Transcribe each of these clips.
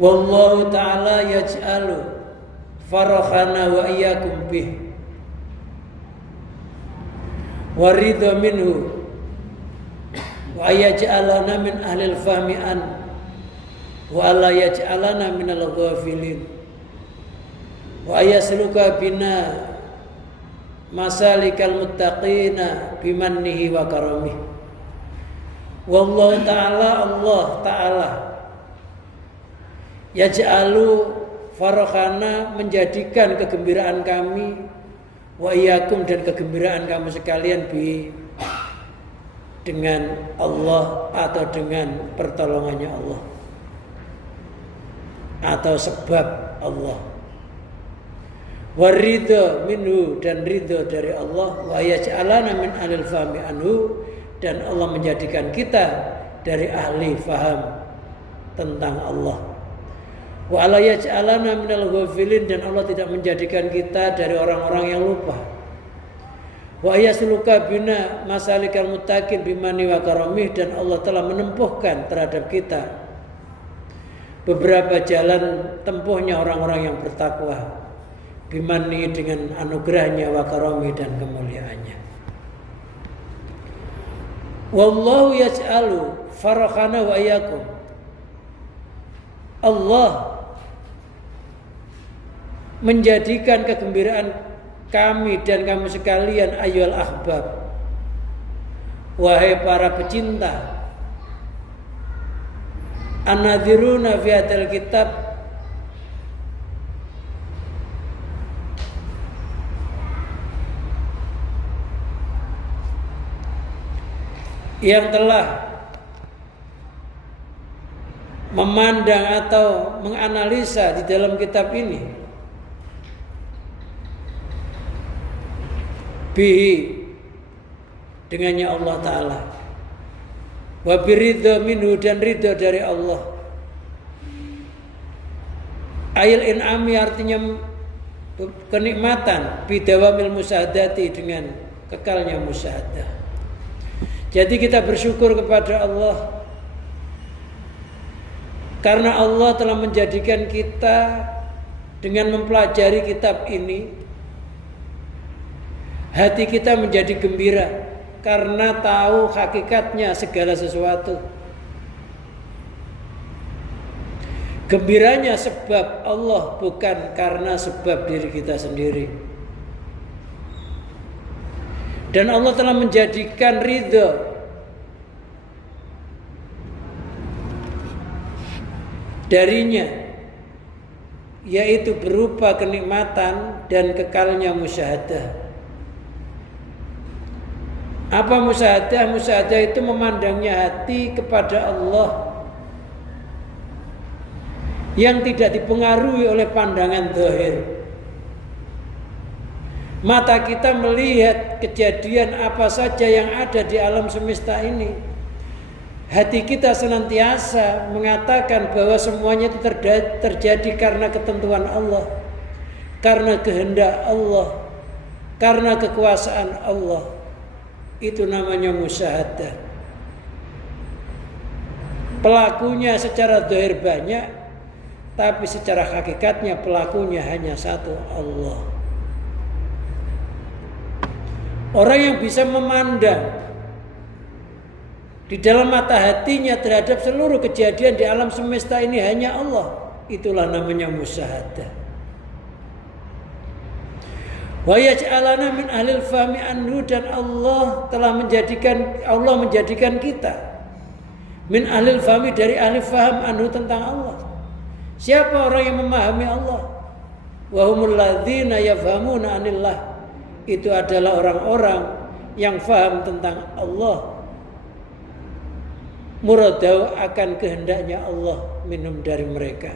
Wallahu ta'ala yaj'alu farakhana wa iyyakum bih wa ridha minhu wa yaj'alana min ahlil fahmi an wa alla yaj'alana minal ghafilin wa yasluka bina masalikal muttaqina bimannihi wa karamih. Wallahu ta'ala, Allah ta'ala yaj'alu farakhana, menjadikan kegembiraan kami, wa iyyakum, dan kegembiraan kamu sekalian, bi, dengan Allah atau dengan pertolongannya Allah atau sebab Allah. Waridho minhu, dan ridho dari Allah. Wa yaj'alana min ahlil fahmi anhu, dan Allah menjadikan kita dari ahli faham tentang Allah. Wa la yaj'alana minal ghafilin, dan Allah tidak menjadikan kita dari orang-orang yang lupa. Wa yasluka bina masalikal muttaqin bimani wa karamih, dan Allah telah menempuhkan terhadap kita beberapa jalan tempuhnya orang-orang yang bertakwa, bimani, dengan anugerahnya, wa karamih, dan kemuliaannya. Wallahu yaj'alu farakhana wa iyyakum. Allah menjadikan kegembiraan kami dan kamu sekalian, ayyuhal ahbab, wahai para pecinta, an-nadhiruna fi hadzal kitab, yang telah memandang atau menganalisa di dalam kitab ini, bihi, dengannya Allah Ta'ala, wa biridha minhu, dan ridha dari Allah. Ayil in'ami, artinya kenikmatan, bidawamil musyahadati, dengan kekalnya musyahadah. Jadi kita bersyukur kepada Allah karena Allah telah menjadikan kita dengan mempelajari kitab ini, hati kita menjadi gembira karena tahu hakikatnya segala sesuatu. Gembiranya sebab Allah, bukan karena sebab diri kita sendiri. Dan Allah telah menjadikan ridha darinya, yaitu berupa kenikmatan dan kekalnya musyahadah. Apa musyahadah? Musyahadah itu memandangnya hati kepada Allah yang tidak dipengaruhi oleh pandangan zahir. Mata kita melihat kejadian apa saja yang ada di alam semesta ini. Hati kita senantiasa mengatakan bahwa semuanya itu terjadi karena ketentuan Allah, karena kehendak Allah, karena kekuasaan Allah. Itu namanya musyahadah. Pelakunya secara zahir banyak, tapi secara hakikatnya pelakunya hanya satu, Allah. Orang yang bisa memandang di dalam mata hatinya terhadap seluruh kejadian di alam semesta ini hanya Allah, itulah namanya musyahadah. Wa yaj'alana min ahlil fahmi anhu, dan Allah menjadikan kita min ahlil fahmi, dari ahli faham anhu, tentang Allah. Siapa orang yang memahami Allah? Wa humul ladzina yafhamuna anillah, itu adalah orang-orang yang faham tentang Allah, muradau, akan kehendaknya Allah, minum, dari mereka,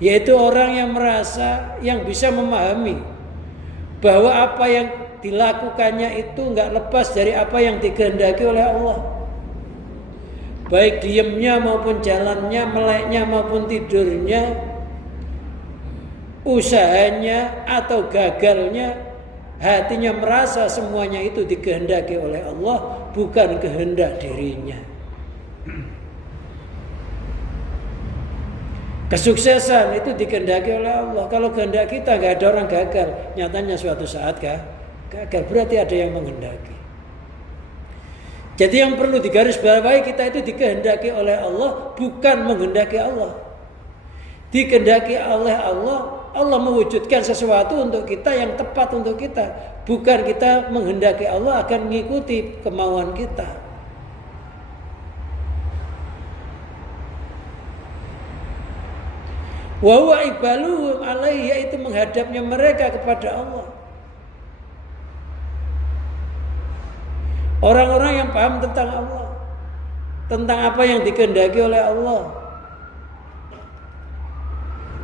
yaitu orang yang merasa, yang bisa memahami bahwa apa yang dilakukannya itu enggak lepas dari apa yang dikehendaki oleh Allah, baik diamnya maupun jalannya, meleknya maupun tidurnya, usahanya atau gagalnya. Hatinya merasa semuanya itu dikehendaki oleh Allah, bukan kehendak dirinya. Kesuksesan itu dikehendaki oleh Allah. Kalau kehendak kita nggak ada orang gagal. Nyatanya suatu saat gagal. Berarti ada yang menghendaki. Jadi yang perlu digarisbawahi kita itu dikehendaki oleh Allah, bukan menghendaki Allah. Dikehendaki oleh Allah, Allah mewujudkan sesuatu untuk kita yang tepat untuk kita. Bukan kita menghendaki Allah akan mengikuti kemauan kita. Wa huwa iqbaluhum alaihi, yaitu menghadapnya mereka kepada Allah. Orang-orang yang paham tentang Allah, tentang apa yang dikehendaki oleh Allah,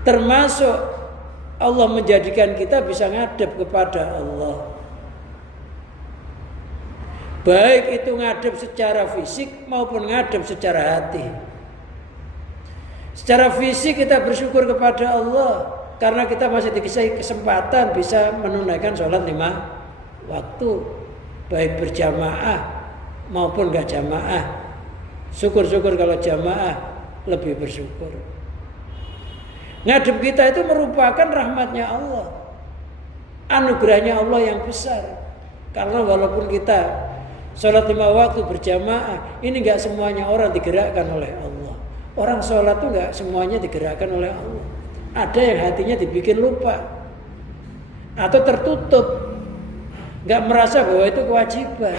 termasuk Allah menjadikan kita bisa ngadep kepada Allah. Baik itu ngadep secara fisik maupun ngadep secara hati. Secara fisik kita bersyukur kepada Allah karena kita masih dikasih kesempatan bisa menunaikan sholat 5 waktu, baik berjamaah maupun gak jamaah. Syukur-syukur kalau jamaah, lebih bersyukur. Ngadep kita itu merupakan rahmatnya Allah, anugerahnya Allah yang besar. Karena walaupun kita sholat 5 waktu berjamaah, ini gak semuanya orang digerakkan oleh Allah. Orang sholat itu gak semuanya digerakkan oleh Allah. Ada yang hatinya dibikin lupa atau tertutup, gak merasa bahwa itu kewajiban.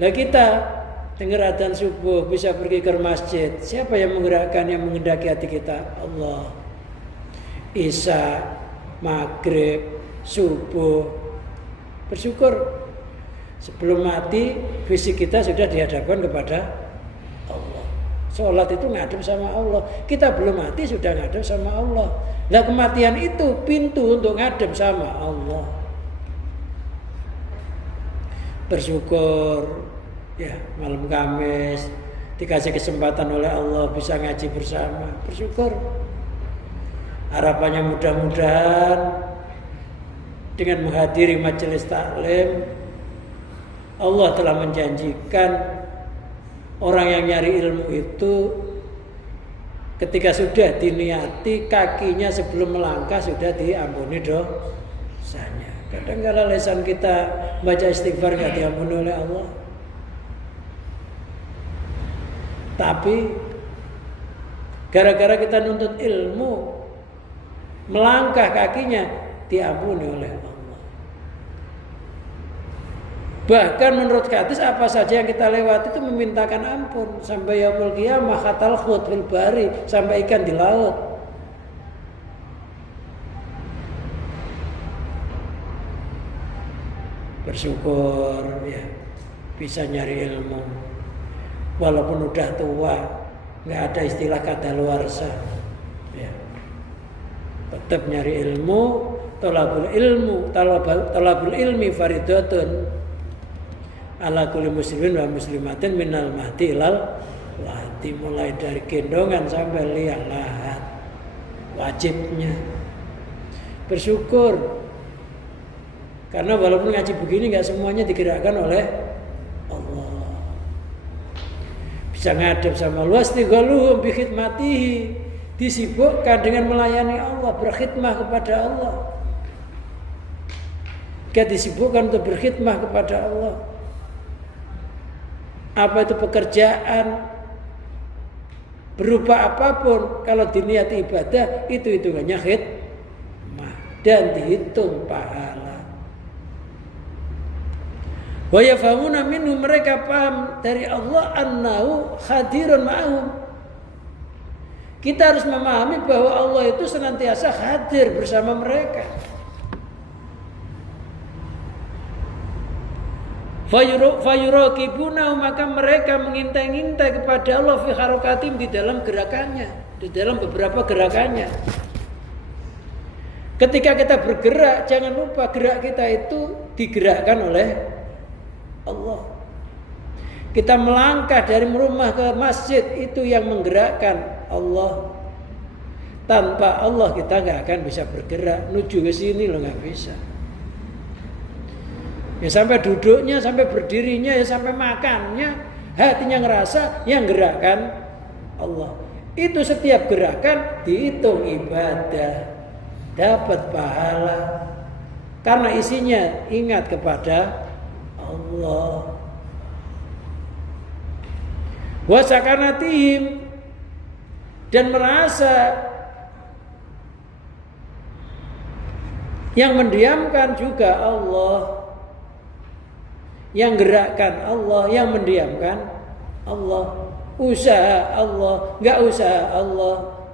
Nah kita dengar adzan subuh bisa pergi ke masjid. Siapa yang menggerakkan, yang menghendaki hati kita? Allah. Isya, maghrib, subuh, bersyukur. Sebelum mati fisik kita sudah dihadapkan kepada Allah. Sholat itu ngadep sama Allah. Kita belum mati sudah ngadep sama Allah. Nah kematian itu pintu untuk ngadep sama Allah. Bersyukur ya, malam Kamis dikasih kesempatan oleh Allah bisa ngaji bersama, bersyukur. Harapannya mudah-mudahan dengan menghadiri majelis taklim, Allah telah menjanjikan orang yang nyari ilmu itu ketika sudah diniati, kakinya sebelum melangkah sudah diampuni dosanya. Kadang-kadang lisan kita baca istighfar gak diampuni oleh Allah, tapi gara-gara kita nuntut ilmu, melangkah kakinya diampuni oleh Allah. Bahkan menurut hadis apa saja yang kita lewati itu memintakan ampun. Sampai yaumul qiyamah khatal khut fil bari, sampai ikan di laut. Bersyukur ya bisa nyari ilmu. Walaupun udah tua, nggak ada istilah kadaluarsa, ya. Tetap nyari ilmu. Talabul ilmi faridatun ala kulli muslimin wa muslimatin minal mahdi ilal lahdi, mulai dari gendongan sampai liang lahat, wajibnya bersyukur. Karena walaupun ngaji begini nggak semuanya digerakkan oleh Allah. Bisa ngadep sama Allah, istighaluhum bi khidmatihi, disibukkan dengan melayani Allah, berkhidmah kepada Allah. Kita disibukkan untuk berkhidmah kepada Allah. Apa itu pekerjaan berupa apapun, kalau diniati ibadah itu hitungannya khidmah dan dihitung pahala. Wa yafhamuna minhu, mereka paham dari Allah annahu hadirun ma'ahum. Kita harus memahami bahwa Allah itu senantiasa hadir bersama mereka. Fayuraqibuna, maka mereka mengintai-intai kepada Allah fi harakatim, di dalam gerakannya, di dalam beberapa gerakannya. Ketika kita bergerak, jangan lupa gerak kita itu digerakkan oleh Allah. Kita melangkah dari rumah ke masjid, itu yang menggerakkan Allah. Tanpa Allah kita nggak akan bisa bergerak. Nuju ke sini loh nggak bisa. Ya sampai duduknya, sampai berdirinya, ya sampai makannya, hatinya ngerasa yang gerakkan Allah. Itu setiap gerakan dihitung ibadah, dapat pahala. Karena isinya ingat kepada Allah. Wa sakanatihim, dan merasa yang mendiamkan juga Allah, yang gerakkan Allah, yang mendiamkan Allah, usaha Allah, nggak usaha Allah,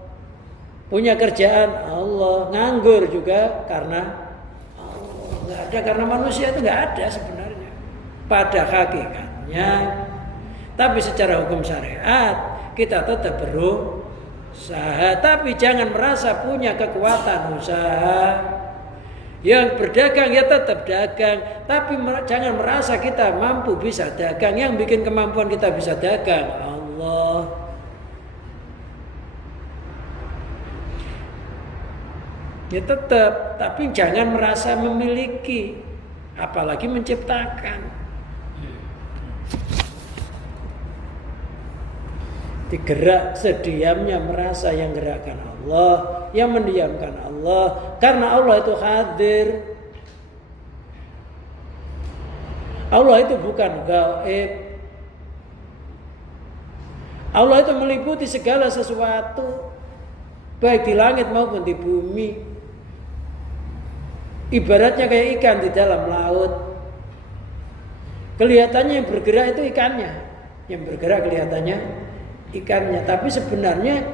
punya kerjaan Allah, nganggur juga karena Allah, nggak ada karena manusia itu nggak ada sebenarnya pada hakikatnya. Tapi secara hukum syariat kita tetap berusaha, tapi jangan merasa punya kekuatan usaha. Yang berdagang ya tetap dagang, tapi jangan merasa kita mampu bisa dagang. Yang bikin kemampuan kita bisa dagang Allah. Ya tetap, tapi jangan merasa memiliki, apalagi menciptakan. Digerak sediamnya merasa yang gerakkan Allah, yang mendiamkan Allah, karena Allah itu hadir. Allah itu bukan gaib. Allah itu meliputi segala sesuatu, baik di langit maupun di bumi. Ibaratnya kayak ikan di dalam laut. Kelihatannya yang bergerak itu ikannya, yang bergerak kelihatannya ikannya, tapi sebenarnya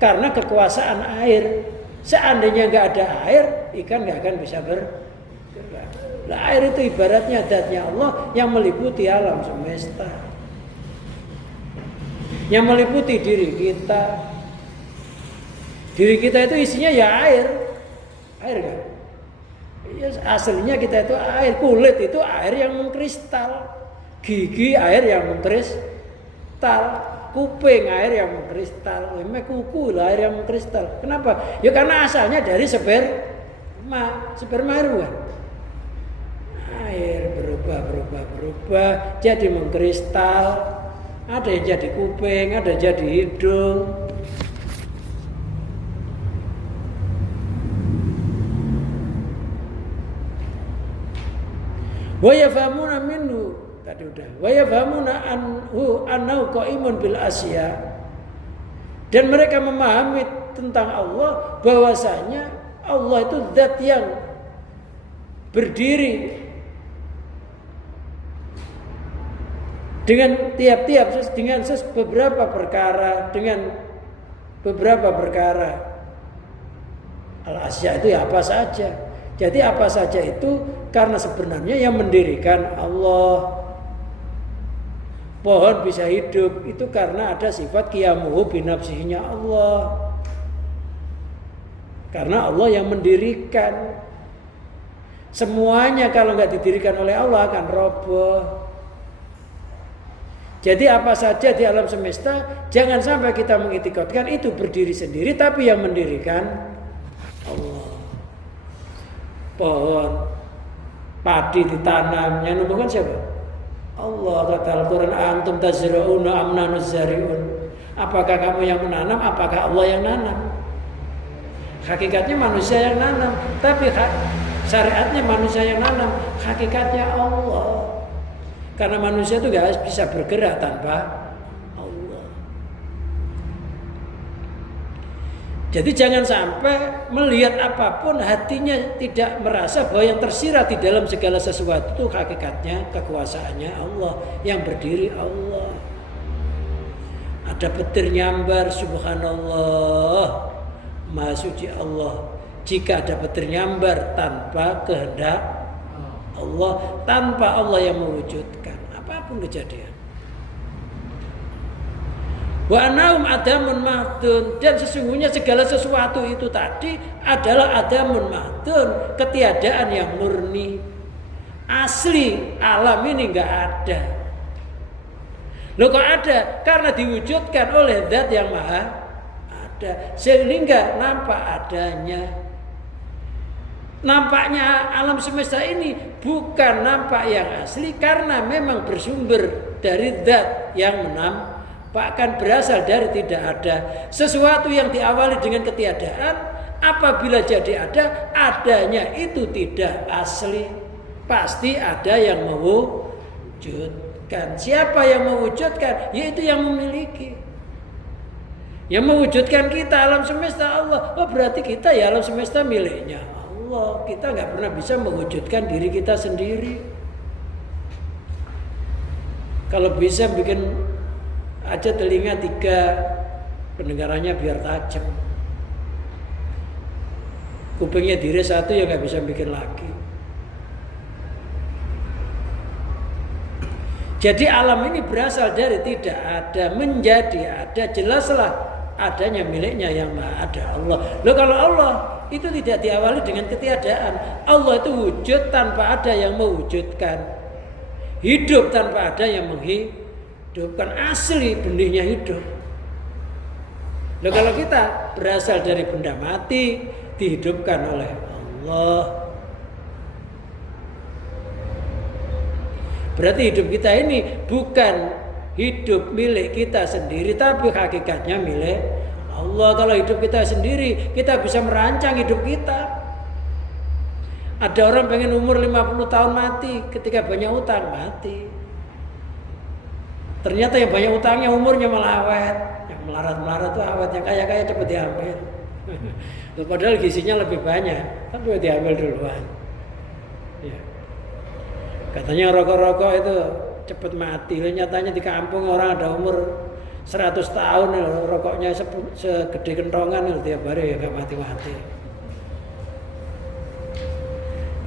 karena kekuasaan air. Seandainya nggak ada air, ikan nggak akan bisa bergerak. Nah, air itu ibaratnya zatnya Allah yang meliputi alam semesta, yang meliputi diri kita. Diri kita itu isinya ya air kan? Ya, aslinya kita itu air. Kulit itu air yang mengkristal, gigi air yang mengkristal, kuping air yang mengkristal, kuku air yang mengkristal. Kenapa? Ya karena asalnya dari sperma itu kan. Air berubah jadi mengkristal. Ada yang jadi kuping, ada yang jadi hidung. Wa yafhamuna minhu, tadi udah. Wa yafhamuna annahu qaimun bil asya. Dan mereka memahami tentang Allah bahwasanya Allah itu zat yang berdiri dengan beberapa perkara. Al-asya itu ya apa saja. Jadi apa saja itu karena sebenarnya yang mendirikan Allah. Pohon bisa hidup itu karena ada sifat qiyamuhu binafsihinya Allah. Karena Allah yang mendirikan. Semuanya kalau nggak didirikan oleh Allah akan roboh. Jadi apa saja di alam semesta jangan sampai kita mengitikadkan itu berdiri sendiri, tapi yang mendirikan Allah. Pohon, padi ditanam, yang numbuhkan siapa? Allah. Kata Al-Quran, antum tazra'una am nahnu zari'un. Apakah kamu yang menanam, apakah Allah yang nanam? Hakikatnya manusia yang nanam, tapi syariatnya manusia yang nanam, hakikatnya Allah. Karena manusia itu gak bisa bergerak tanpa Allah. Jadi jangan sampai melihat apapun hatinya tidak merasa bahwa yang tersirat di dalam segala sesuatu itu hakikatnya kekuasaannya Allah, yang berdiri Allah. Ada petir nyambar, subhanallah, maha suci Allah. Jika ada petir nyambar tanpa kehendak Allah, tanpa Allah yang mewujudkan apapun kejadian. Wa anahum adamun mahdun, dan sesungguhnya segala sesuatu itu tadi adalah adamun mahdun, ketiadaan yang murni. Asli alam ini enggak ada. Loh kok ada? Karena diwujudkan oleh zat yang maha ada, sehingga nampak adanya. Nampaknya alam semesta ini bukan nampak yang asli karena memang bersumber dari zat yang bahkan berasal dari tidak ada. Sesuatu yang diawali dengan ketiadaan, apabila jadi ada, adanya itu tidak asli. Pasti ada yang mewujudkan. Siapa yang mewujudkan? Yaitu yang memiliki. Yang mewujudkan kita alam semesta Allah. Oh, berarti kita ya alam semesta miliknya Allah. Kita nggak pernah bisa mewujudkan diri kita sendiri. Kalau bisa bikin aja telinga 3, pendengarannya biar tajam. Kupingnya diri 1 ya nggak bisa bikin lagi. Jadi alam ini berasal dari tidak ada menjadi ada. Jelaslah adanya miliknya yang maha ada, Allah. Loh, kalau Allah itu tidak diawali dengan ketiadaan. Allah itu wujud tanpa ada yang mewujudkan. Hidup tanpa ada yang menghidupkan. Asli benihnya hidup. Loh, kalau kita berasal dari benda mati, dihidupkan oleh Allah. Berarti hidup kita ini bukan hidup milik kita sendiri, tapi hakikatnya milik Allah. Kalau hidup kita sendiri, kita bisa merancang hidup kita. Ada orang pengen umur 50 tahun mati, ketika banyak utang mati. Ternyata yang banyak utangnya umurnya malah awet. Yang melarat-melarat itu awet, yang kaya-kaya cepat diambil. Padahal gizinya lebih banyak, tapi diambil duluan. Ya. Katanya rokok-rokok itu cepat mati. Nyatanya di kampung orang ada umur 100 tahun, rokoknya segede kentongan tiap hari ya nggak mati-mati.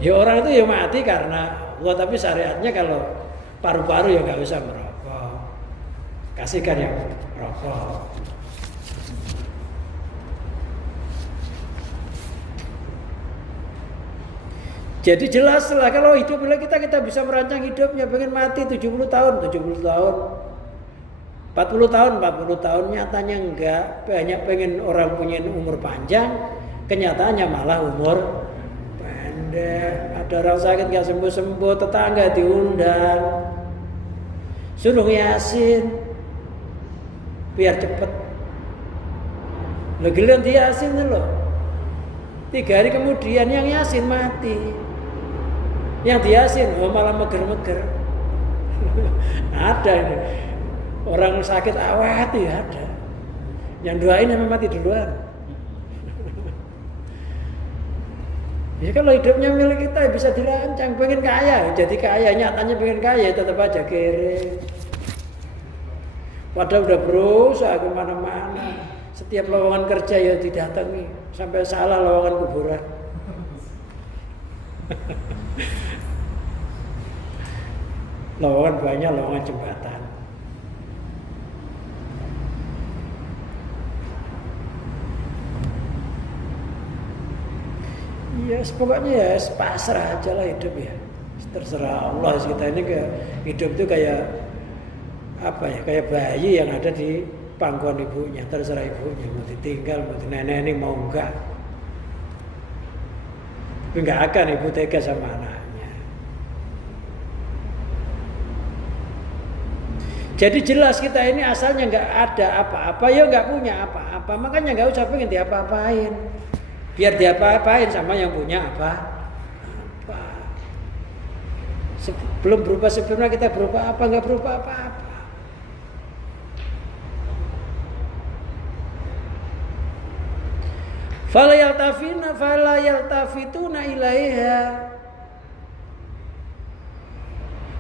Ya orang itu ya mati karena Allah, tapi syariatnya kalau paru-paru ya nggak usah merokok. Kasihkan yang merokok. Jadi jelas lah kalau hidup kita bisa merancang hidupnya. Pengen mati 70 tahun, 70 tahun. 40 tahun, 40 tahun. Nyatanya enggak. Banyak pengen orang punya umur panjang, kenyataannya malah umur pendek. Ada orang sakit gak sembuh-sembuh, tetangga diundang, suruh yasin biar cepet. Lo giliran di yasin loh, 3 hari kemudian yang yasin mati. Yang diasin malah meger-meger. Ada ini orang sakit awet ya ada. Yang doain memang mati duluan. Ya kalau hidupnya milik kita bisa dirancang. Pengen kaya, jadi kaya. Nyatanya pengen kaya tetap aja kere. Padahal udah berusaha kemana-mana. Setiap lowongan kerja ya didatangi. Sampai salah lowongan kuburan. Lowongan banyak, lowongan jembatan. Ya pokoknya ya pasrah aja lah hidup ya. Terserah Allah. Kita ini hidup itu kayak apa ya? Kayak bayi yang ada di pangkuan ibunya. Terserah ibunya mau ditinggal, mau dineneni, mau enggak. Tapi enggak akan ibu tega sama anaknya. Jadi jelas kita ini asalnya nggak ada apa-apa, ya nggak punya apa-apa, makanya nggak usah pengen diapa-apain, biar diapa-apain sama yang punya apa-apa. Belum berubah sebelumnya kita berubah apa, nggak berubah apa-apa. Fala yaltafituna ilaiha.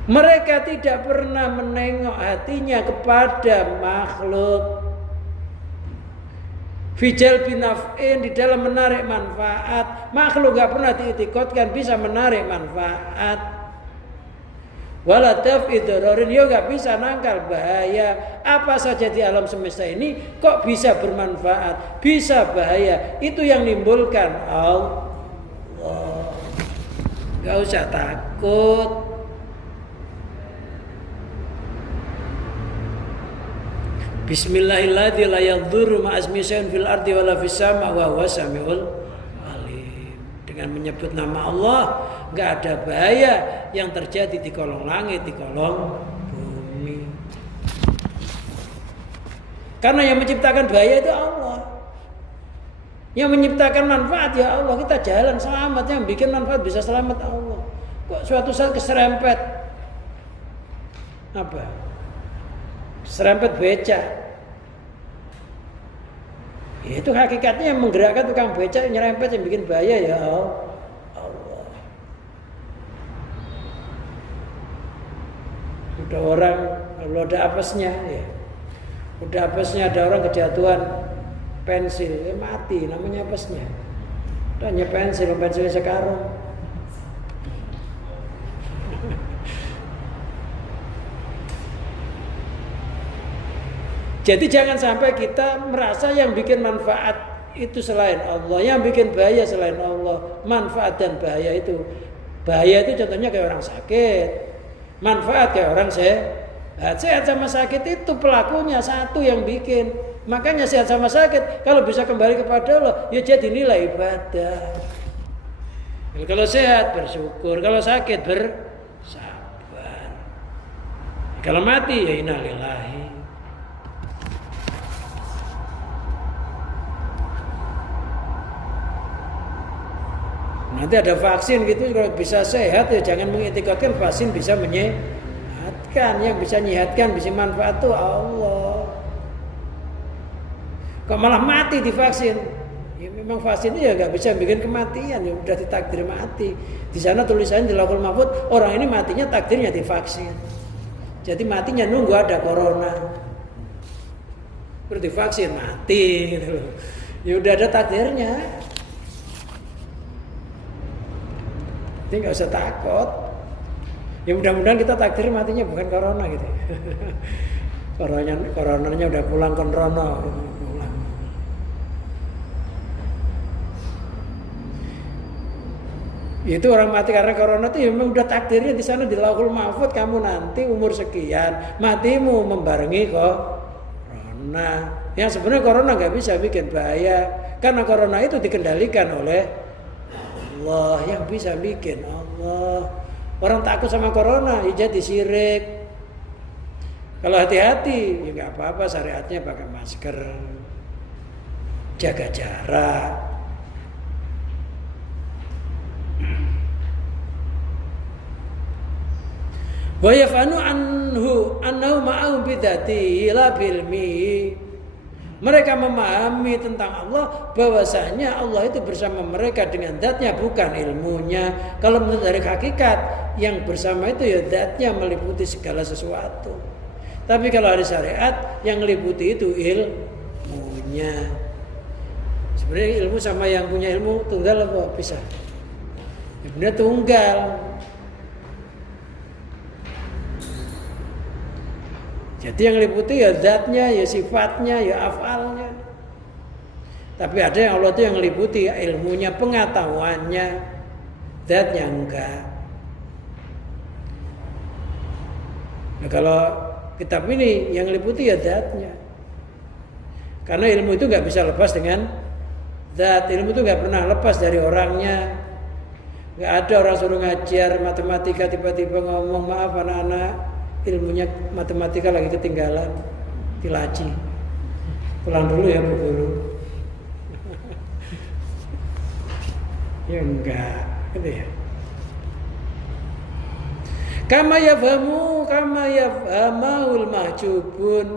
Mereka tidak pernah menengok hatinya kepada makhluk. Fijal binaf'in, di dalam menarik manfaat. Makhluk gak pernah diitikotkan bisa menarik manfaat. Waladaf idororin, yo gak bisa nangkal bahaya. Apa saja di alam semesta ini kok bisa bermanfaat, bisa bahaya. Itu yang nimbulkan Allah. Gak usah takut. Bismillahirrahmanirrahim. La yadhurru ma'asmi syai'un fil ardi wala fis sama' wa huwas samiul alim. Dengan menyebut nama Allah, enggak ada bahaya yang terjadi di kolong langit, di kolong bumi. Karena yang menciptakan bahaya itu Allah. Yang menciptakan manfaat ya Allah. Kita jalan selamat, yang bikin manfaat bisa selamat Allah. Kok suatu saat keserempet apa? Serempet beca. Ya, itu hakikatnya yang menggerakkan tukang beca yang nyerempet yang bikin bahaya ya Allah. Udah orang kalau ada apesnya ya. Udah apesnya ada orang kejatuhan pensil, ya mati namanya apesnya. Hanya pensilnya sekarang. Jadi jangan sampai kita merasa yang bikin manfaat itu selain Allah, yang bikin bahaya selain Allah. Manfaat dan bahaya itu. Bahaya itu contohnya kayak orang sakit. Manfaat kayak orang sehat. Sehat sama sakit itu pelakunya satu yang bikin. Makanya sehat sama sakit kalau bisa kembali kepada Allah, ya jadi nilai ibadah. Kalau sehat bersyukur, kalau sakit bersabar. Kalau mati ya innalillahi. Nanti ada vaksin gitu, kalau bisa sehat ya jangan mengetikotkan vaksin bisa menyehatkan. Yang bisa menyehatkan, bisa manfaat tuh Allah. Kok malah mati di vaksin? Ya memang vaksin itu ya nggak bisa bikin kematian, ya udah ditakdir mati. Di sana tulisannya di Lauhul Mahfuz, orang ini matinya takdirnya di vaksin. Jadi matinya nunggu ada corona. Berarti vaksin mati gitu loh. Ya udah ada takdirnya. Jadi nggak usah takut. Ya mudah-mudahan kita takdir matinya bukan corona gitu. Coronanya udah pulang kontrono. Itu orang mati karena corona itu ya memang udah takdirnya di sana di Lauhul Mahfuz, kamu nanti umur sekian matimu membarengi corona. Yang sebenarnya corona nggak bisa bikin bahaya karena corona itu dikendalikan oleh Allah, yang bisa bikin Allah. Orang takut sama corona ya jadi syirik. Kalau hati-hati ya nggak apa-apa, syariatnya pakai masker, jaga jarak. Wa yafanu annahu ma'ahum bidzatihi la bilmi. Mereka memahami tentang Allah bahwasanya Allah itu bersama mereka dengan zatnya bukan ilmunya. Kalau menurut dari hakikat yang bersama itu ya zatnya meliputi segala sesuatu. Tapi kalau ada syariat yang meliputi itu ilmunya. Sebenarnya ilmu sama yang punya ilmu tunggal apa bisa? Ya benar tunggal. Jadi yang liputi ya zatnya, ya sifatnya, ya afalnya. Tapi ada yang Allah itu yang liputi ya ilmunya, pengetahuannya, zatnya enggak. Nah kalau kitab ini yang liputi ya zatnya. Karena ilmu itu nggak bisa lepas dengan zat. Ilmu itu nggak pernah lepas dari orangnya. Nggak ada orang suruh ngajar matematika tiba-tiba ngomong maaf anak-anak. Ilmunya matematika lagi ketinggalan di laci. Pulang dulu ya Bu Guru. Ya enggak, gitu ya. Kama yafhamul mahjubun.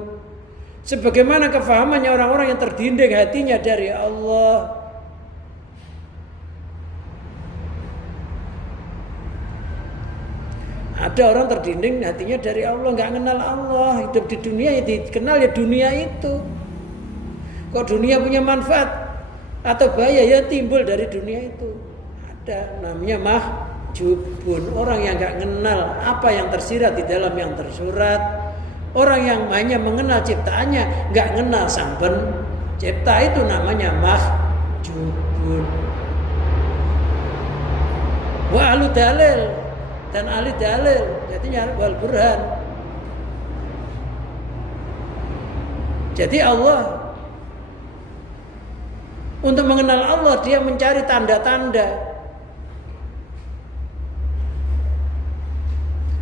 Sebagaimana kefahamannya orang-orang yang terdinding hatinya dari Allah. Ada orang terdinding hatinya dari Allah, nggak kenal Allah, hidup di dunia ya dikenal ya dunia itu. Kok dunia punya manfaat atau bahaya ya timbul dari dunia itu. Ada namanya mahjubun, orang yang nggak kenal apa yang tersirat di dalam yang tersurat. Orang yang hanya mengenal ciptaannya, nggak kenal sang pencipta, itu namanya mahjubun. Wa ahlu dalil dan ahli dalil, jadinya wal burhan. Jadi Allah untuk mengenal Allah dia mencari tanda-tanda.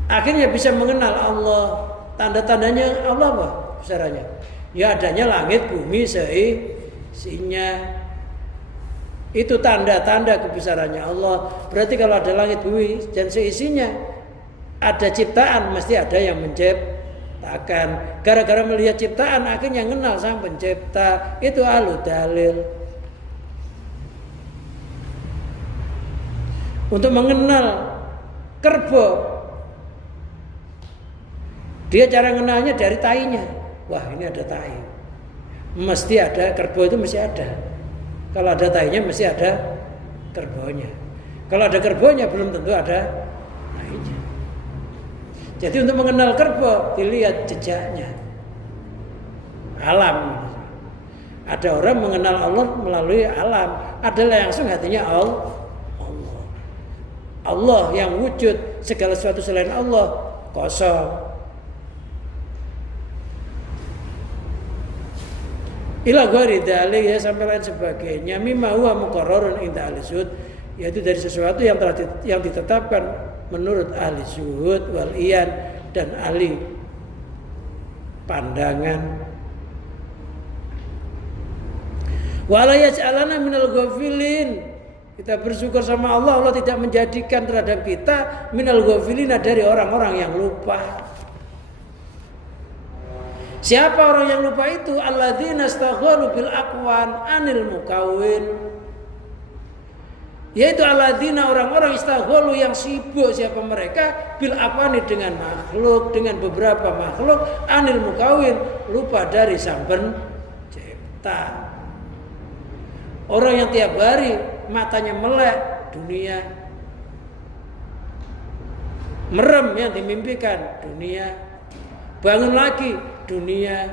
Akhirnya bisa mengenal Allah. Tanda-tandanya Allah apa? Caranya Ya adanya langit bumi seisinya. Itu tanda-tanda kebesarannya Allah. Berarti kalau ada langit bumi dan seisinya, ada ciptaan, mesti ada yang menciptakan. Gara-gara melihat ciptaan akhirnya kenal sang pencipta. Itu ahlu dalil. Untuk mengenal kerbau, dia cara mengenalnya dari tainya. Wah, ini ada tai. Mesti ada kerbau, itu mesti ada. Kalau ada tainya mesti ada kerbaunya. Kalau ada kerbaunya belum tentu ada tainya. Jadi untuk mengenal kerbau dilihat jejaknya. Alam. Ada orang mengenal Allah melalui alam. Ada langsung hatinya Allah. Allah yang wujud, segala sesuatu selain Allah kosong. Ila ghairi dzalik, ya, sampai lain sebagainya, mimma huwa muqarrarun inda ahli zuhud, yaitu dari sesuatu yang ditetapkan menurut ahli zuhud wal iyan dan ahli pandangan. Wala yaj'alana minal ghafilin. Kita bersyukur sama Allah, Allah tidak menjadikan terhadap kita minal ghafilina, dari orang-orang yang lupa. Siapa orang yang lupa itu? Alladzina istaghalu bil aqwan anil mukawwin. Yaitu alladzina, orang-orang istaghalu yang sibuk, siapa mereka? Bil aqwani, dengan makhluk, dengan beberapa makhluk, anil mukawwin, lupa dari sang pencipta. Orang yang tiap hari matanya melek dunia, merem yang dimimpikan dunia, bangun lagi dunia,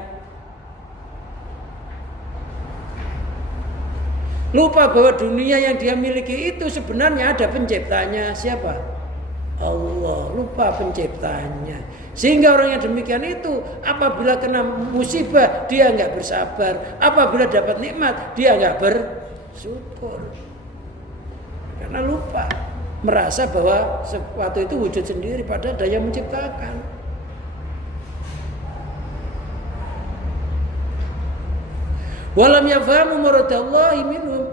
lupa bahwa dunia yang dia miliki itu sebenarnya ada penciptanya. Siapa? Allah. Lupa penciptanya. Sehingga orang yang demikian itu apabila kena musibah dia nggak bersabar, apabila dapat nikmat dia nggak bersyukur, karena lupa, merasa bahwa sesuatu itu wujud sendiri padahal ada yang menciptakan. Walam yafhamu muradallahi minhum.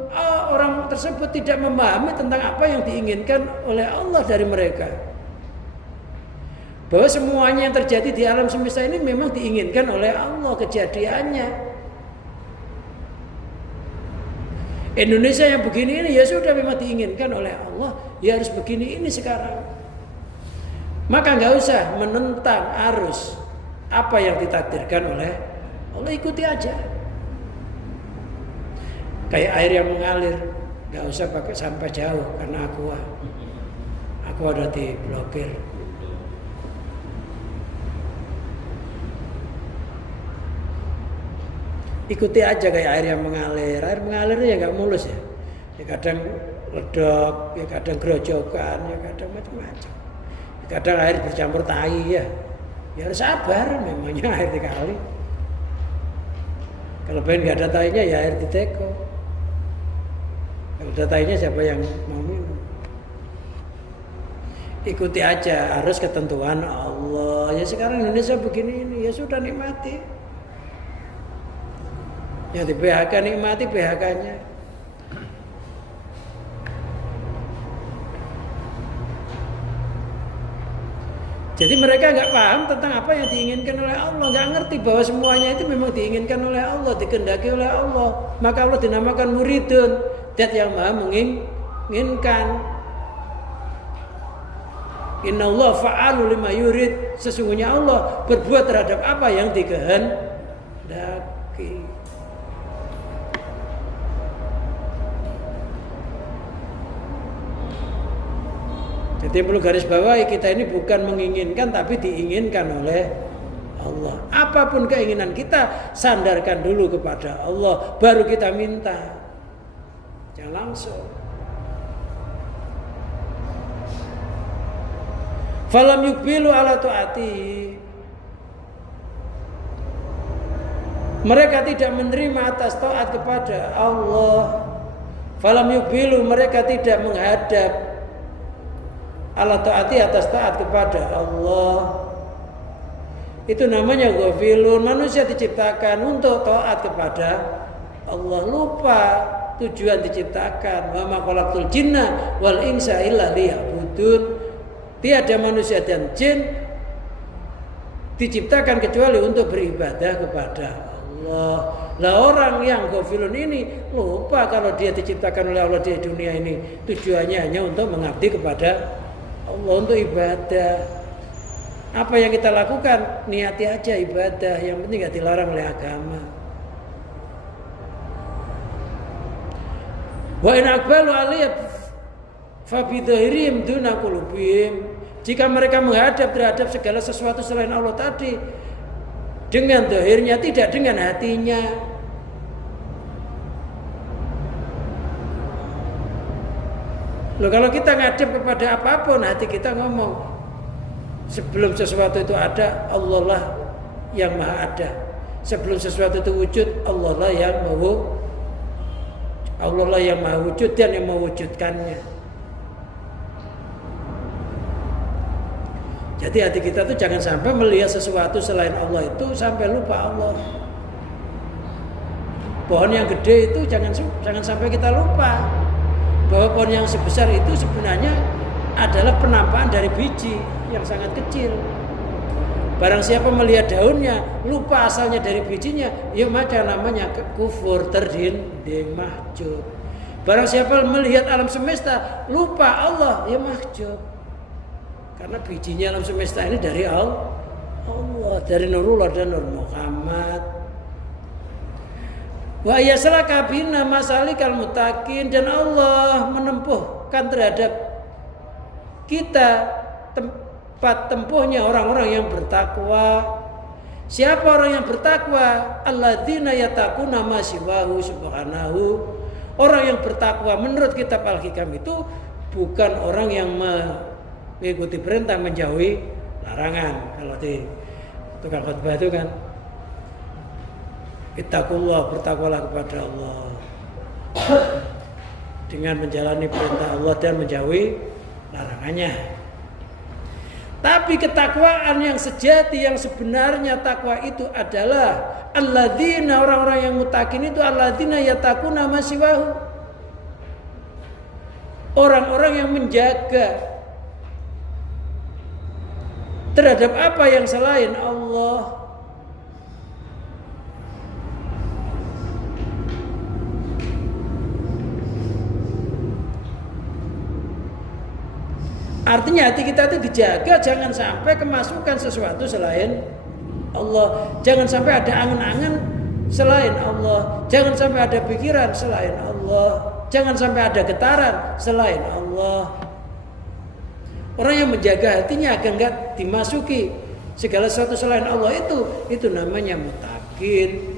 Orang tersebut tidak memahami tentang apa yang diinginkan oleh Allah dari mereka. Bahwa semuanya yang terjadi di alam semesta ini memang diinginkan oleh Allah kejadiannya. Indonesia yang begini ini ya sudah memang diinginkan oleh Allah, ya harus begini ini sekarang. Maka nggak usah menentang arus apa yang ditakdirkan oleh Allah, ikuti aja. Kayak air yang mengalir, nggak usah pakai sampai jauh karena aqua udah diblokir. Ikuti aja kayak air yang mengalir. Air mengalir ya nggak mulus ya. Ya kadang ledok, ya kadang gerojokan, ya kadang macam-macam. Ya kadang air bercampur tai ya. Ya harus sabar, memangnya air di kali. Kalau pengen nggak ada tainya ya air di teko. Kalau ada tainya siapa yang mau minum? Ikuti aja, harus ketentuan Allah. Ya sekarang Indonesia begini ini, ya sudah nikmati. Yang di PHK nikmati PHK-nya. Jadi mereka nggak paham tentang apa yang diinginkan oleh Allah, nggak ngerti bahwa semuanya itu memang diinginkan oleh Allah, dikehendaki oleh Allah. Maka Allah dinamakan muridun, zat yang maha menginginkan. Innallaha fa'alu lima yurid. Sesungguhnya Allah berbuat terhadap apa yang dikehendaki. Jadi perlu garis bawahi, kita ini bukan menginginkan tapi diinginkan oleh Allah. Apapun keinginan kita, sandarkan dulu kepada Allah, baru kita minta. Jangan langsung. Falam yukbilu ala tu'ati. Mereka tidak menerima atas taat kepada Allah. Falam yukbilu, mereka tidak menghadap ala taati, atas taat kepada Allah. Itu namanya ghafilun. Manusia diciptakan untuk taat kepada Allah, lupa tujuan diciptakan. Wa ma khalaqtul jinna wal insa illa liya'budun. Tiada manusia dan jin diciptakan kecuali untuk beribadah kepada Allah. Lah orang yang ghafilun ini lupa kalau dia diciptakan oleh Allah di dunia ini tujuannya hanya untuk mengabdi kepada Allah, untuk ibadah. Apa yang kita lakukan, niati aja ibadah, yang penting gak dilarang oleh agama. Wa in aqbalu aliyat fa bidhahirihim duna qulubihim. Jika mereka menghadap terhadap segala sesuatu selain Allah tadi dengan zahirnya, tidak dengan hatinya. Loh, kalau kita ngadep kepada apapun, hati kita ngomong, sebelum sesuatu itu ada, Allah lah yang maha ada. Sebelum sesuatu itu wujud, Allah lah yang maha wujud dan yang mewujudkannya. Jadi hati kita tuh jangan sampai melihat sesuatu selain Allah itu sampai lupa Allah. Pohon yang gede itu jangan sampai kita lupa bahwa pohon yang sebesar itu sebenarnya adalah penampakan dari biji yang sangat kecil. Barang siapa melihat daunnya lupa asalnya dari bijinya, ya maka namanya kufur, terdinding, mahjub. Barang siapa melihat alam semesta lupa Allah, ya mahjub. Karena bijinya alam semesta ini dari Allah, dari Nurullah dan Nur Muhammad. Wa yaslaka bina masalikal mutakin, dan Allah menempuhkan terhadap kita tempat tempuhnya orang-orang yang bertakwa. Siapa orang yang bertakwa? Alladzina yattaquna ma siwahu subhanahu. Orang yang bertakwa menurut kitab Al-Hikam itu bukan orang yang mengikuti perintah, menjauhi larangan. Kalau di tukang khutbah itu kan, ittaqullah, bertakwalah kepada Allah dengan menjalani perintah Allah dan menjauhi larangannya. Tapi ketakwaan yang sejati, yang sebenarnya takwa itu adalah alladzina, orang-orang yang mutakin itu alladzina yattaquna ma siwahu. Orang-orang yang menjaga terhadap apa yang selain Allah. Artinya hati kita itu dijaga, jangan sampai kemasukan sesuatu selain Allah. Jangan sampai ada angan-angan selain Allah. Jangan sampai ada pikiran selain Allah. Jangan sampai ada getaran selain Allah. Orang yang menjaga hatinya agar enggak dimasuki segala sesuatu selain Allah itu namanya mutakin.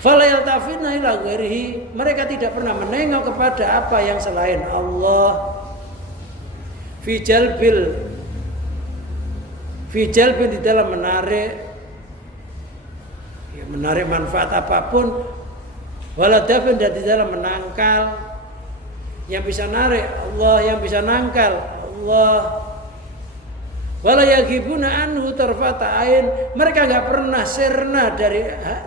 Fala yaltafina ila ghairihi, mereka tidak pernah menengok kepada apa yang selain Allah. Fi jalbil di dalam menarik manfaat apapun, waladafin, dan di dalam menangkal. Yang bisa narik Allah, yang bisa nangkal Allah. Wala yaghibuna anhu tarfata ain, mereka enggak pernah sirna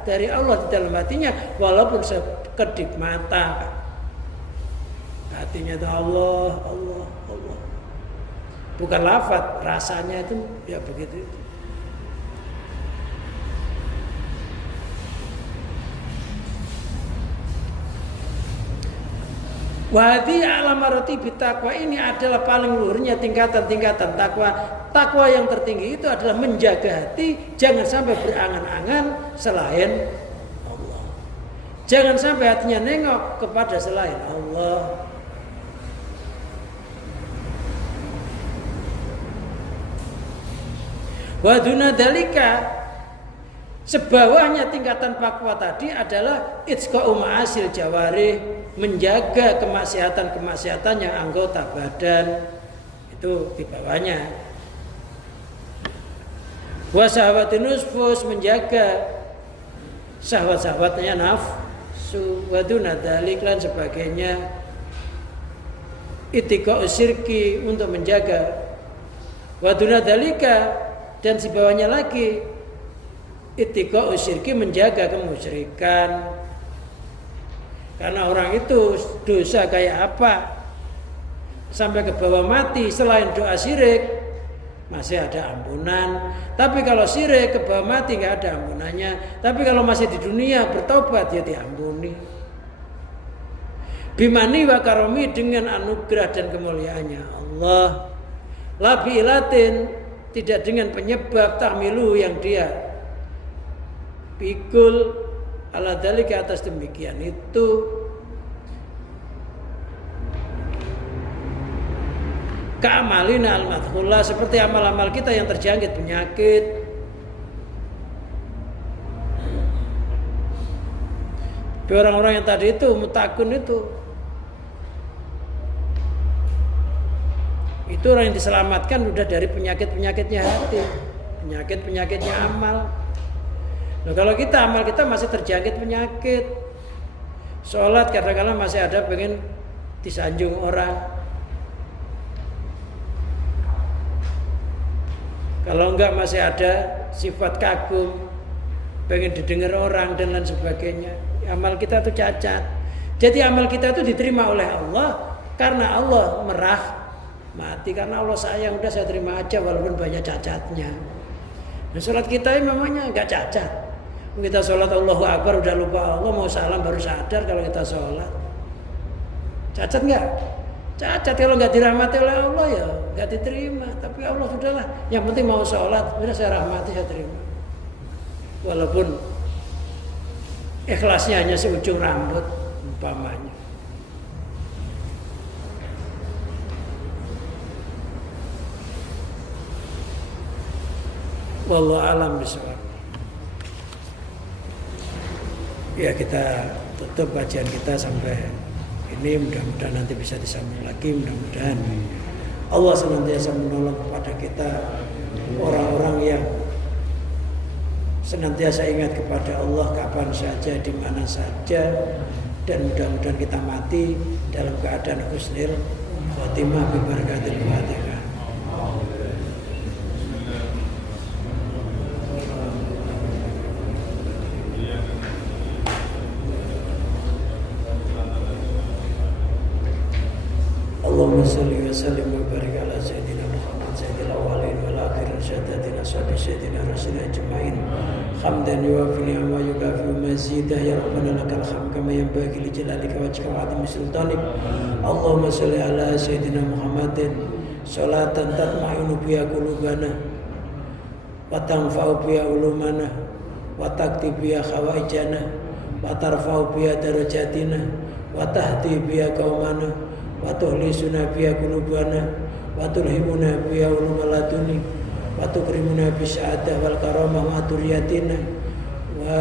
dari Allah di dalam hatinya walaupun sekedip mata. Hatinya itu Allah, Allah, Allah. Bukan lafaz, rasanya itu ya begitu. Wahdi alamarati bitakwa, ini adalah paling luhurnya tingkatan-tingkatan takwa. Takwa yang tertinggi itu adalah menjaga hati, jangan sampai berangan-angan selain Allah. Jangan sampai hatinya nengok kepada selain Allah. Waduna dalika, sebawahnya tingkatan takwa tadi adalah itsqa'u ma'asil jawarih, menjaga kemaksiatan-kemaksiatan yang anggota badan, itu di bawahnya. Wa syahwatin nufus, menjaga syahwat-syahwatnya nafsu. Waduna dalik dan sebagainya. Ittiqa'u syirki, untuk menjaga. Waduna dalika Dan di bawahnya lagi ittiqa'u syirki, menjaga kemusyrikan. Karena orang itu dosa kayak apa sampai ke bawah mati, selain doa syirik masih ada ampunan. Tapi kalau syirik ke bawah mati nggak ada ampunannya. Tapi kalau masih di dunia bertobat ya diampuni. Bimani wa karomi, dengan anugerah dan kemuliaannya Allah. Labi ilatin, tidak dengan penyebab tahmilu yang dia pikul ala dalika, atas demikian itu. Ka'amalina al-madkhullah, seperti amal-amal kita yang terjangkit penyakit. Orang-orang yang tadi itu mutakun itu orang yang diselamatkan udah dari penyakit-penyakitnya hati, penyakit-penyakitnya amal. Nah, kalau kita amal kita masih terjangkit penyakit, sholat kadang-kadang masih ada pengen disanjung orang. Kalau enggak masih ada sifat kagum, pengen didengar orang dan lain sebagainya. Amal kita itu cacat. Jadi amal kita itu diterima oleh Allah karena Allah merahmati, karena Allah sayang, udah saya terima aja walaupun banyak cacatnya. Nah, sholat kita ini memangnya enggak cacat. Kita sholat Allahu Akbar udah lupa Allah, mau salam baru sadar kalau kita sholat. Cacat enggak? Cacat. Kalau nggak dirahmati oleh Allah ya nggak diterima. Tapi Allah sudahlah, yang penting mau sholat, sudah saya rahmati, saya terima. Walaupun ikhlasnya hanya seujung rambut umpamanya. Wallahu a'lam bishawab. Ya, kita tutup kajian kita sampai ini, mudah-mudahan nanti bisa disambung lagi. Mudah-mudahan Allah senantiasa menolong kepada kita orang-orang yang senantiasa ingat kepada Allah kapan saja, di mana saja, dan mudah-mudahan kita mati dalam keadaan husnul khotimah bi barakatil Fatihah. Allahumma salli wa sallim wa barik ala sayyidina Muhammad sayyidil awwalin wal akhirin syahadatina sabi sayyidina rasulina ajma'in hamdan yuwafi ni'ma yukafi mazidah ya rabbana lakal hamd kama yanbaghi li jalalika wajhika wa 'azimi sultanik. Allahumma salli ala sayyidina Muhammadin salatan tatma'innu biha qulubana wa tanfa'u biha ulumana wa taqdi biha khawaijana wa tarfa'u biha darajatina wa tahdi biha qaumana wa tuhlisuna biha qulubana wa tulhimuna biha ulumul laduni wa tukrimuna bi sa'adah wal karamah wa turiyatina wa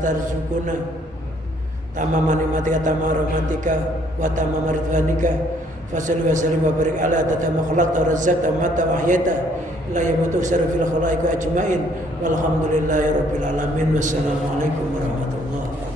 tarzukuna tamama nikmatika tamama rahmatika wa tamama ridwanika fasalli wa sallim wa barik ala tatama khalaqta wa razzaqta wa mata wa ahyata la yamutu syarru fil khalaiqi ajmain walhamdulillahi rabbil alamin. Wassalamu alaikum warahmatullahi wabarakatuh.